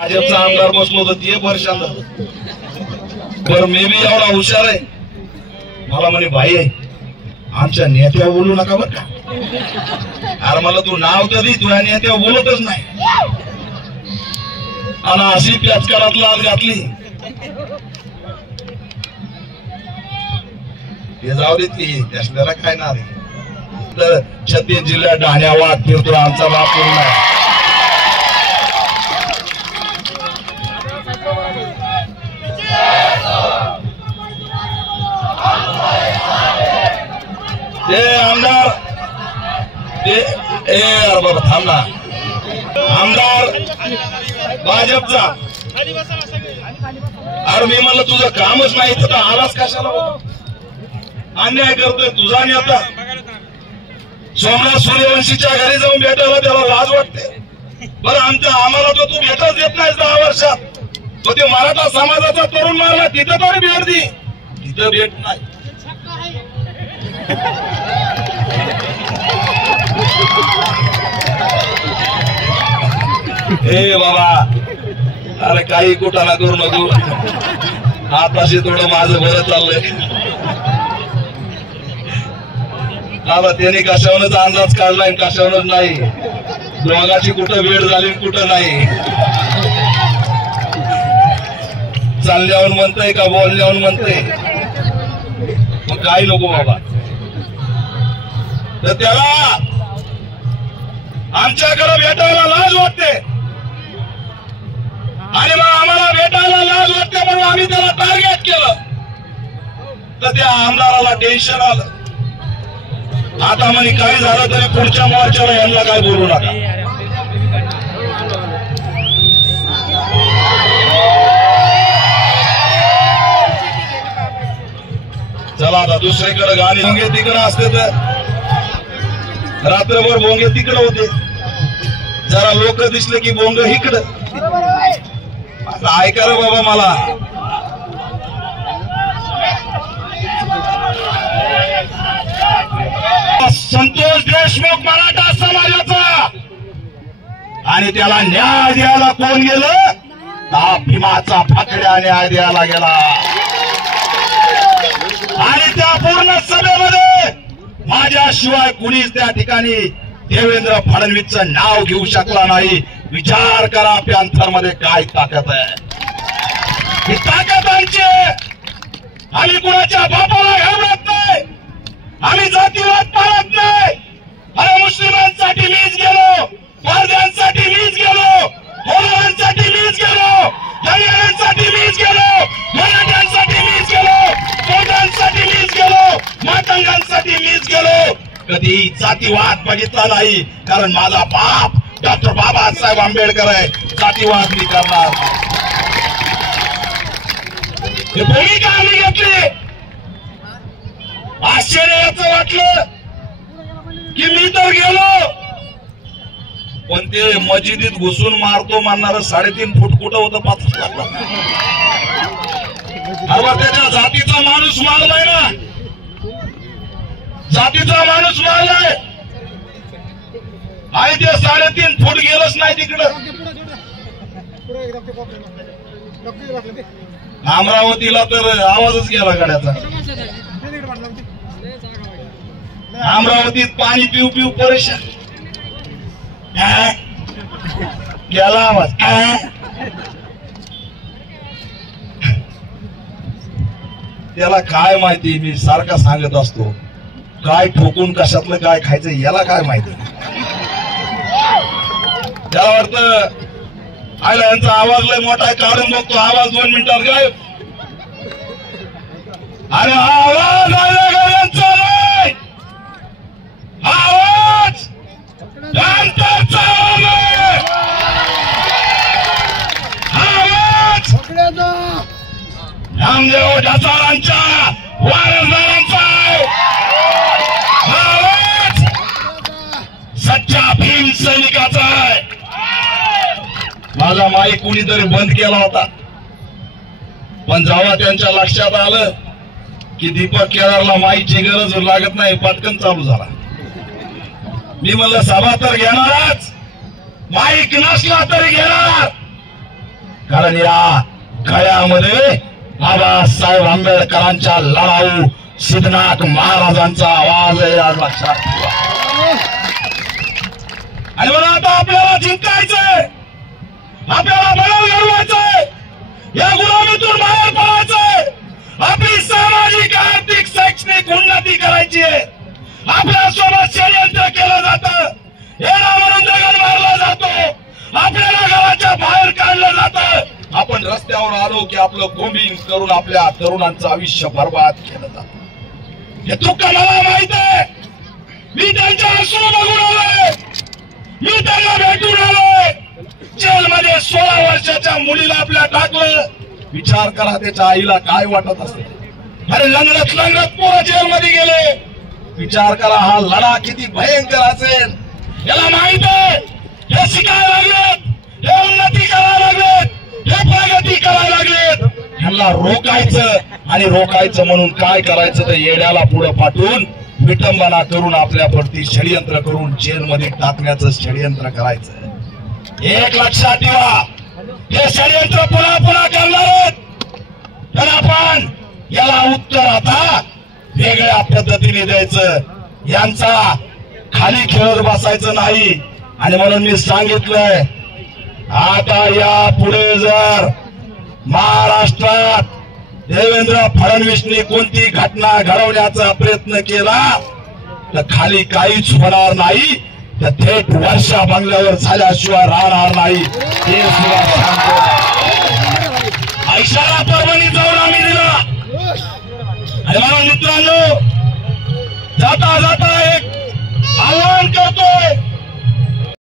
भाजपचा आमदार बसलो होतो ते वर्षांत बरं मी बी एवढा हुशार आहे मला म्हणे भाई आमच्या नेत्यावर बोलू नका बरं का अरे मला तू नाव तरी तुझ्या नेत्यावर बोलतच नाही आणि अशी प्याचकारात लाल घातली हे जाऊ देत की त्याला काय ना रे तर 36 जिल्ह्यात ढाण्या वाद फिरतो आमचा बाप पूर्ण ते आमदार ते अरे बाबा थांब ना आमदार भाजपचा अरे मी म्हणलं तुझं कामच नाही तर आलाच कशाला अन्याय करतोय तुझा नेता सोमनाथ सूर्यवंशीच्या घरी जाऊन भेटायला त्याला लाज वाटते बरं आम्हाला तो तू भेटच देत नाही 10 वर्षात तो ते मराठा समाजाचा तरुण मारला तिथं तरी भेट दी तिथं भेट नाही हे बाबा अरे काही कुठाना करू नको आताशी थोडं माझं बरं चाललंय आता त्याने कशावरच अंदाज काढलाय कशावरच नाही दोघाची कुठं वेळ झाली कुठं नाही चालल्यावर म्हणतंय का बोलल्यावर म्हणतंय मग काही नको बाबा तर त्याला आमच्याकडे भेटायला लाज वाटते आणि मग आम्हाला भेटायला लाज वाटते म्हणून आम्ही त्याला टार्गेट केलं तर त्या आमदाराला टेन्शन आलं आता म्हणे काही झालं तरी पुढच्या मोर्चाला यांना काय बोलू नका चला आता दुसरीकडे गाणी भोंगे तिकडे असते तर रात्रभर भोंगे तिकडे होते जरा लोक दिसले की भोंग इकडं ऐका रे बाबा मला संतोष देशमुख मराठा समाजाचा आणि त्याला न्याय द्यायला कोण गेलं हा भीमाचा फाकड्या न्याय द्यायला गेला आणि त्या पूर्ण सभेमध्ये माझ्याशिवाय कुणीच त्या ठिकाणी देवेंद्र फडणवीसचं नाव घेऊ शकला नाही विचार करा पॅन्थर मध्ये काय ताकद आहे ही ताकद आमची आम्ही कुणाच्या बापाला घाबरत नाही आम्ही जातीवाद पाळत नाही अरे मुस्लिमांसाठी मीच गेलो वारद्यांसाठी मीच गेलो मोलांसाठी मीच गेलो दलितांसाठी मीच गेलो मराठ्यांसाठी मीच गेलो कोटांसाठी मीच गेलो मातंगांसाठी मीच गेलो कधी जातीवाद बघितला नाही कारण माझा बाप डॉक्टर बाबासाहेब आंबेडकर आहे जातीवाद मी करणार ही भूमिका आम्ही घेतली आश्चर्याचं वाटलं की मी तर गेलो पण ते मस्जिदीत घुसून मारतो म्हणणार 3.5 फूट कुठं होतं पात्र लागला अरे त्याच्या जातीचा माणूस मारलाय ना जातीचा माणूस मारलाय आणि ते 3.5 फूट गेलंच नाही तिकडं अमरावतीला तर आवाजच गेला गाड्याचा अमरावतीत पाणी पिऊ पिऊ परेशान गेला आवाज त्याला काय माहिती मी सारखा सांगत असतो काय ठोकून कशातलं काय खायचं याला काय माहिती त्याला वाटतं आयला यांचा आवाज लय मोठा आहे काढून बघतो आवाज 2 मिनिटात गायब अरे हा आवाज यांचा नाही आवाज पॅन्थरचा आवाज नामदेव ढसाळांच्या वारसदारांचा आवाज सच्चा भीम सैनिकाचा आहे माझा माईक कुणीतरी बंद केला होता पण जेव्हा त्यांच्या लक्षात आलं की दीपक केदारला माईकची गरज लागत नाही पटकन चालू झाला मी म्हणलं सभा तर घेणारच माईक नसला तरी घेणार कारण या गळ्यामध्ये बाबासाहेब आंबेडकरांच्या लढाऊ सिद्धनाथ महाराजांचा आवाज आहे, आज लक्षात ठेवा. आणि मला आता आपल्याला जिंकायचंय, आपल्याला बदल घडवायचंय, या गुलामीतून बाहेर पडायचंय, आपली सामाजिक आर्थिक शैक्षणिक उन्नती करायची आहे. आपल्यासोबत षडयंत्र केलं जातं, येणा म्हणून दगड मारला जातो, आपल्याला घराच्या बाहेर काढलं जातं. आपण रस्त्यावर आलो की आपलं कोंबिंग करून आपल्या तरुणांचं आयुष्य बर्बाद केलं जातं. हे दुःख मला माहित आहे. मी त्यांच्या अश्रू बघून आलोय, मी त्यांना भेटून आलोय. जेलमध्ये 16 वर्षाच्या मुलीला आपल्या टाकलं. विचार करा त्याच्या आईला काय वाटत असेल. अरे लंगडत लंगडत पोरं जेलमध्ये गेले. विचार करा हा लढा किती भयंकर असेल. याला माहित आहे हे शिकायला लागलेत, हे उन्नती करायला लागलेत, हे प्रगती करायला लागलेत. ह्यांना रोकायचं आणि रोकायचं म्हणून काय करायचं तर येड्याला पुढे पाठवून विटंबना करून आपल्यावरती षडयंत्र करून जेलमध्ये टाकण्याचं षडयंत्र करायचं. एक लक्षात ठेवा, हे षडयंत्र पुन्हा पुन्हा करणार आहेत. तर आपण याला उत्तर आता वेगळ्या पद्धतीने द्यायचं. यांचा खाली खेळत बसायचं नाही. आणि म्हणून मी सांगितलंय आता या पुढे जर महाराष्ट्रात देवेंद्र फडणवीसनी कोणती घटना घडवण्याचा प्रयत्न केला तर खाली काहीच होणार नाही, तर थेट वर्षा बंगल्यावर झाल्याशिवाय राहणार नाही हे सुद्धा सांगतो. इशारा परभणी जाऊन आम्ही दिला. आणि म्हणून मित्रांनो जाता जाता एक आवाहन करतोय,